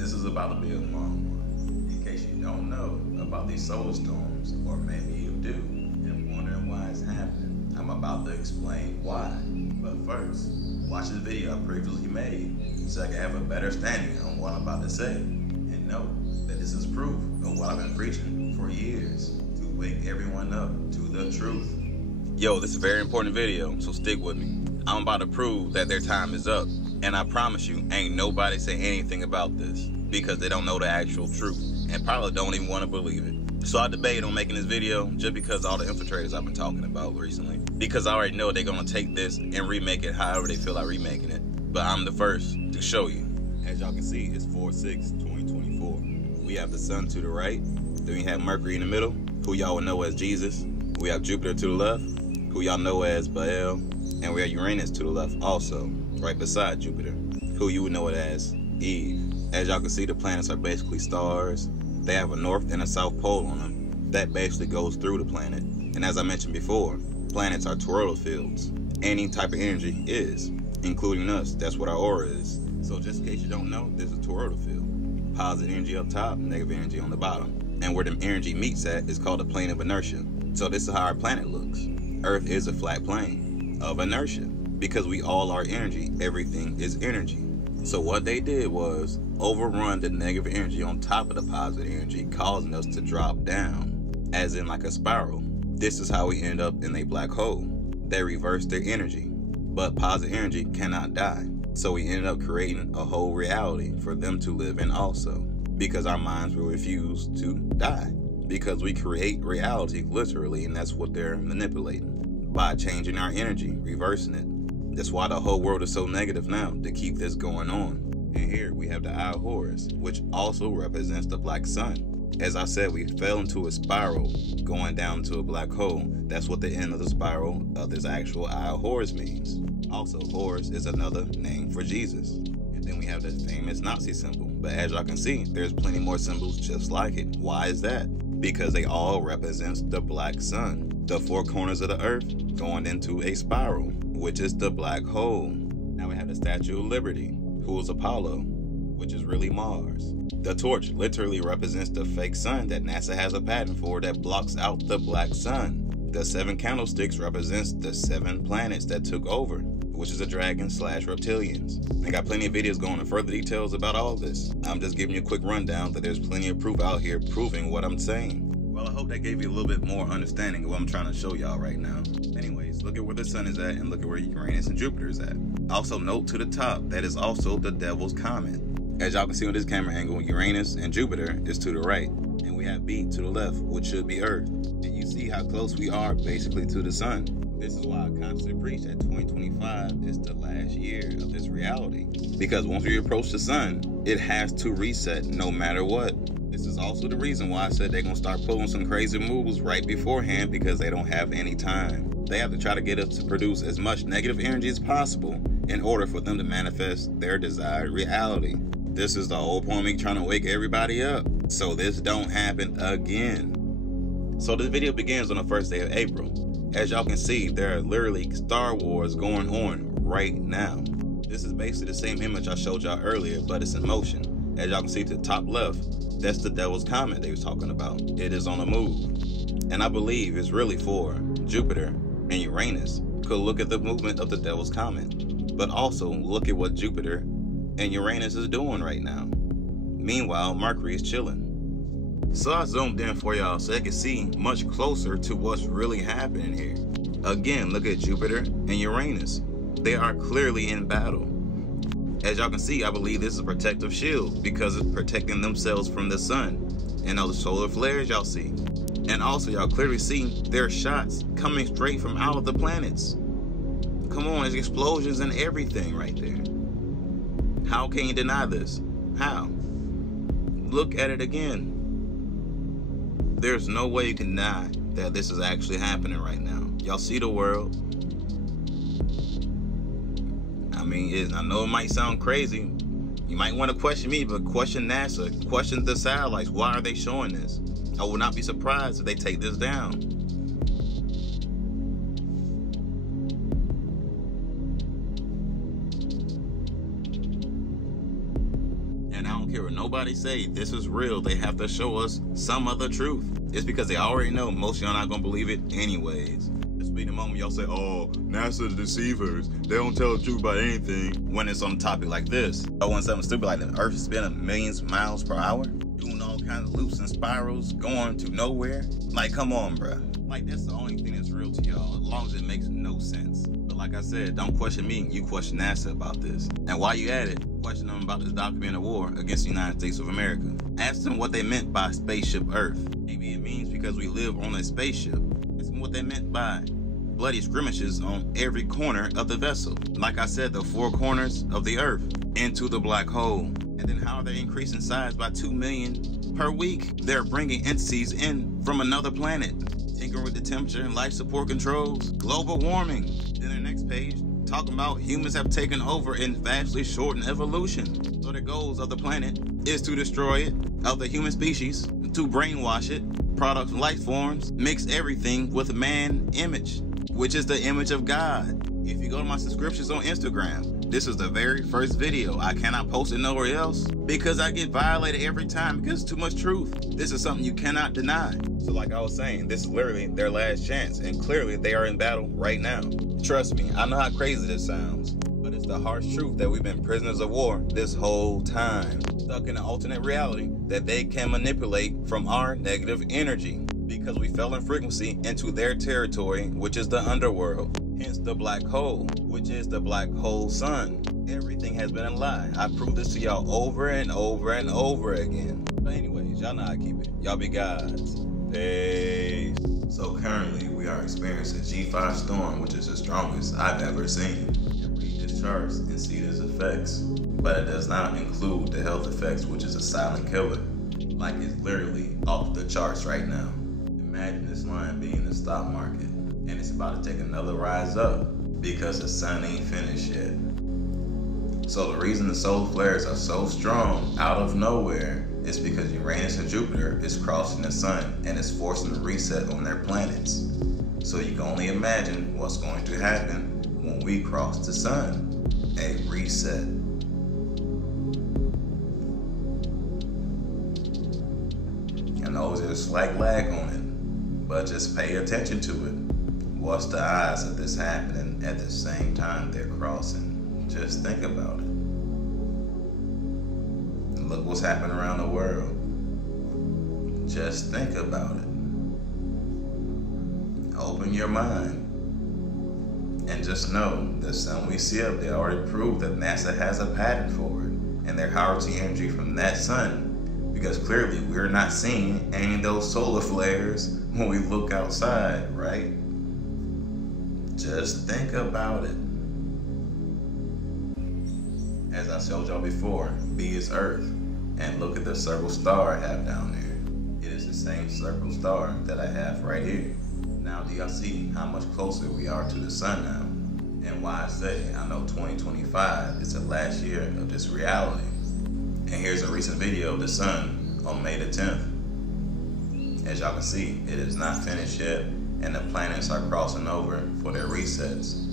This is about to be a long one. In case you don't know about these solar storms, or maybe you do, and wondering why it's happening, I'm about to explain why. But first, watch this video I previously made so I can have a better standing on what I'm about to say, and know that this is proof of what I've been preaching for years to wake everyone up to the truth. Yo, this is a very important video, so stick with me. I'm about to prove that their time is up, and I promise you, ain't nobody say anything about this because they don't know the actual truth and probably don't even want to believe it. So I debate on making this video just because all the infiltrators I've been talking about recently, because I already know they're gonna take this and remake it however they feel like remaking it. But I'm the first to show you. As y'all can see, it's 4/6/2024. We have the sun to the right, then we have Mercury in the middle, who y'all would know as Jesus. We have Jupiter to the left, who y'all know as Baal, and we have Uranus to the left also, right beside Jupiter, who you would know it as Eve. As y'all can see, the planets are basically stars. They have a north and a south pole on them. That basically goes through the planet. And as I mentioned before, planets are toroidal fields. Any type of energy is, including us. That's what our aura is. So just in case you don't know, this is a toroidal field. Positive energy up top, negative energy on the bottom. And where the energy meets at is called a plane of inertia. So this is how our planet looks. Earth is a flat plane of inertia because we all are energy. Everything is energy. So what they did was overrun the negative energy on top of the positive energy, causing us to drop down, as in like a spiral. This is how we end up in a black hole. They reversed their energy, but positive energy cannot die. So we ended up creating a whole reality for them to live in also, because our minds will refuse to die. Because we create reality literally, and that's what they're manipulating by changing our energy, reversing it. That's why the whole world is so negative now, to keep this going on. And here we have the Eye of Horus, which also represents the black sun. As I said, we fell into a spiral going down to a black hole. That's what the end of the spiral of this actual Eye of Horus means. Also, Horus is another name for Jesus. And then we have the famous Nazi symbol. But as y'all can see, there's plenty more symbols just like it. Why is that? Because they all represent the black sun, the four corners of the earth going into a spiral, which is the black hole. Now we have the Statue of Liberty, who is Apollo, which is really Mars. The torch literally represents the fake sun that NASA has a patent for that blocks out the black sun. The 7 candlesticks represents the 7 planets that took over, which is the dragon/reptilians. I got plenty of videos going into further details about all this. I'm just giving you a quick rundown that there's plenty of proof out here proving what I'm saying. Well, I hope that gave you a little bit more understanding of what I'm trying to show y'all right now. Anyways, look at where the sun is at and look at where Uranus and Jupiter is at. Also note to the top, that is also the Devil's Comet. As y'all can see on this camera angle, Uranus and Jupiter is to the right, and we have B to the left, which should be Earth. And you see how close we are basically to the sun. This is why I constantly preach that 2025 is the last year of this reality. Because once we approach the sun, it has to reset no matter what. This is also the reason why I said they're going to start pulling some crazy moves right beforehand, because they don't have any time. They have to try to get us to produce as much negative energy as possible in order for them to manifest their desired reality. This is the whole point of me trying to wake everybody up, so this don't happen again. So this video begins on the first day of April. As y'all can see, there are literally Star Wars going on right now. This is basically the same image I showed y'all earlier, but it's in motion. As y'all can see to the top left, that's the Devil's Comet they was talking about. It is on the move. And I believe it's really for Jupiter and Uranus. Could look at the movement of the Devil's Comet, but also look at what Jupiter and Uranus is doing right now. Meanwhile, Mercury is chilling. So I zoomed in for y'all so you can see much closer to what's really happening here. Again, look at Jupiter and Uranus. They are clearly in battle. As y'all can see, I believe this is a protective shield because it's protecting themselves from the sun and all the solar flares y'all see. And also y'all clearly see their shots coming straight from out of the planets. Come on, there's explosions and everything right there. How can you deny this? How? Look at it again. There's no way you can deny that this is actually happening right now. Y'all see the world. I mean, I know it might sound crazy. You might want to question me, but question NASA, question the satellites. Why are they showing this? I would not be surprised if they take this down. And I don't care what nobody say, this is real. They have to show us some other truth. It's because they already know most of y'all not gonna believe it anyways. This will be the moment y'all say, oh, NASA deceivers. They don't tell the truth about anything. When it's on a topic like this. Or when something stupid like the Earth is spinning millions of miles per hour, doing all kinds of loops and spirals, going to nowhere. Like, come on, bruh. Like, that's the only thing that's real to y'all, as long as it makes no sense. But like I said, don't question me, you question NASA about this. And while you at it, question them about this documented war against the United States of America. Ask them what they meant by spaceship Earth. Maybe it means because we live on a spaceship. Ask them what they meant by bloody skirmishes on every corner of the vessel. Like I said, the four corners of the Earth into the black hole. And then how are they increasing size by 2 million per week? They're bringing entities in from another planet. Tinkering with the temperature and life support controls. Global warming. Then the next page, talking about humans have taken over in vastly shortened evolution. So the goals of the planet is to destroy it, of the human species, to brainwash it, products and life forms, mix everything with man image, which is the image of God. If you go to my subscriptions on Instagram, this is the very first video. I cannot post it nowhere else because I get violated every time because it's too much truth. This is something you cannot deny. So like I was saying, this is literally their last chance, and clearly they are in battle right now. Trust me, I know how crazy this sounds, but it's the harsh truth that we've been prisoners of war this whole time, stuck in an alternate reality that they can manipulate from our negative energy because we fell in frequency into their territory, which is the underworld. Hence the black hole, which is the black hole sun. Everything has been a lie. I proved this to y'all over and over and over again. But anyways, y'all know how I keep it. Y'all be gods. Peace. So currently we are experiencing G5 storm, which is the strongest I've ever seen. Read this charts and see its effects, but it does not include the health effects, which is a silent killer. Like, it's literally off the charts right now. Imagine this line being the stock market, and it's about to take another rise up because the sun ain't finished yet. So the reason the solar flares are so strong out of nowhere is because Uranus and Jupiter is crossing the sun and is forcing a reset on their planets. So you can only imagine what's going to happen when we cross the sun. A reset. I know there's a slight lag on it, but just pay attention to it. What's the odds of this happening at the same time they're crossing? Just think about it. Look what's happening around the world. Just think about it. Open your mind. And just know the sun we see up there already proved that NASA has a patent for it. And they're harvesting energy from that sun. Because clearly we're not seeing any of those solar flares when we look outside, right? Just think about it. As I showed y'all before, B is Earth. And look at the circle star I have down there. It is the same circle star that I have right here. Now, do y'all see how much closer we are to the sun now? And why I say I know 2025 is the last year of this reality. And here's a recent video of the sun on May the 10th. As y'all can see, it is not finished yet, and the planets are crossing over for their resets.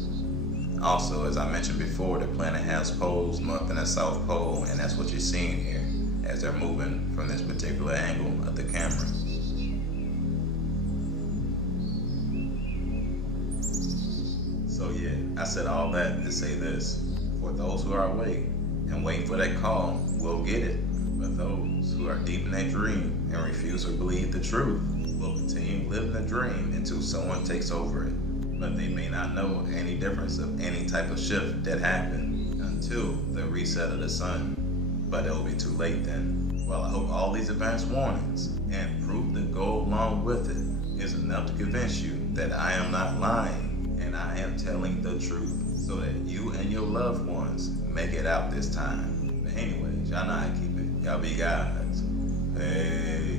Also, as I mentioned before, the planet has poles, north and the south pole, and that's what you're seeing here as they're moving from this particular angle of the camera. So yeah, I said all that to say this. For those who are awake and waiting for that call, will get it. But those who are deep in their dream and refuse to believe the truth will continue living the dream until someone takes over it. But they may not know any difference of any type of shift that happened until the reset of the sun. But it will be too late then. Well, I hope all these advanced warnings and proof that go along with it is enough to convince you that I am not lying and I am telling the truth so that you and your loved ones make it out this time. But anyways, y'all know how I keep it. Y'all be guys. Hey.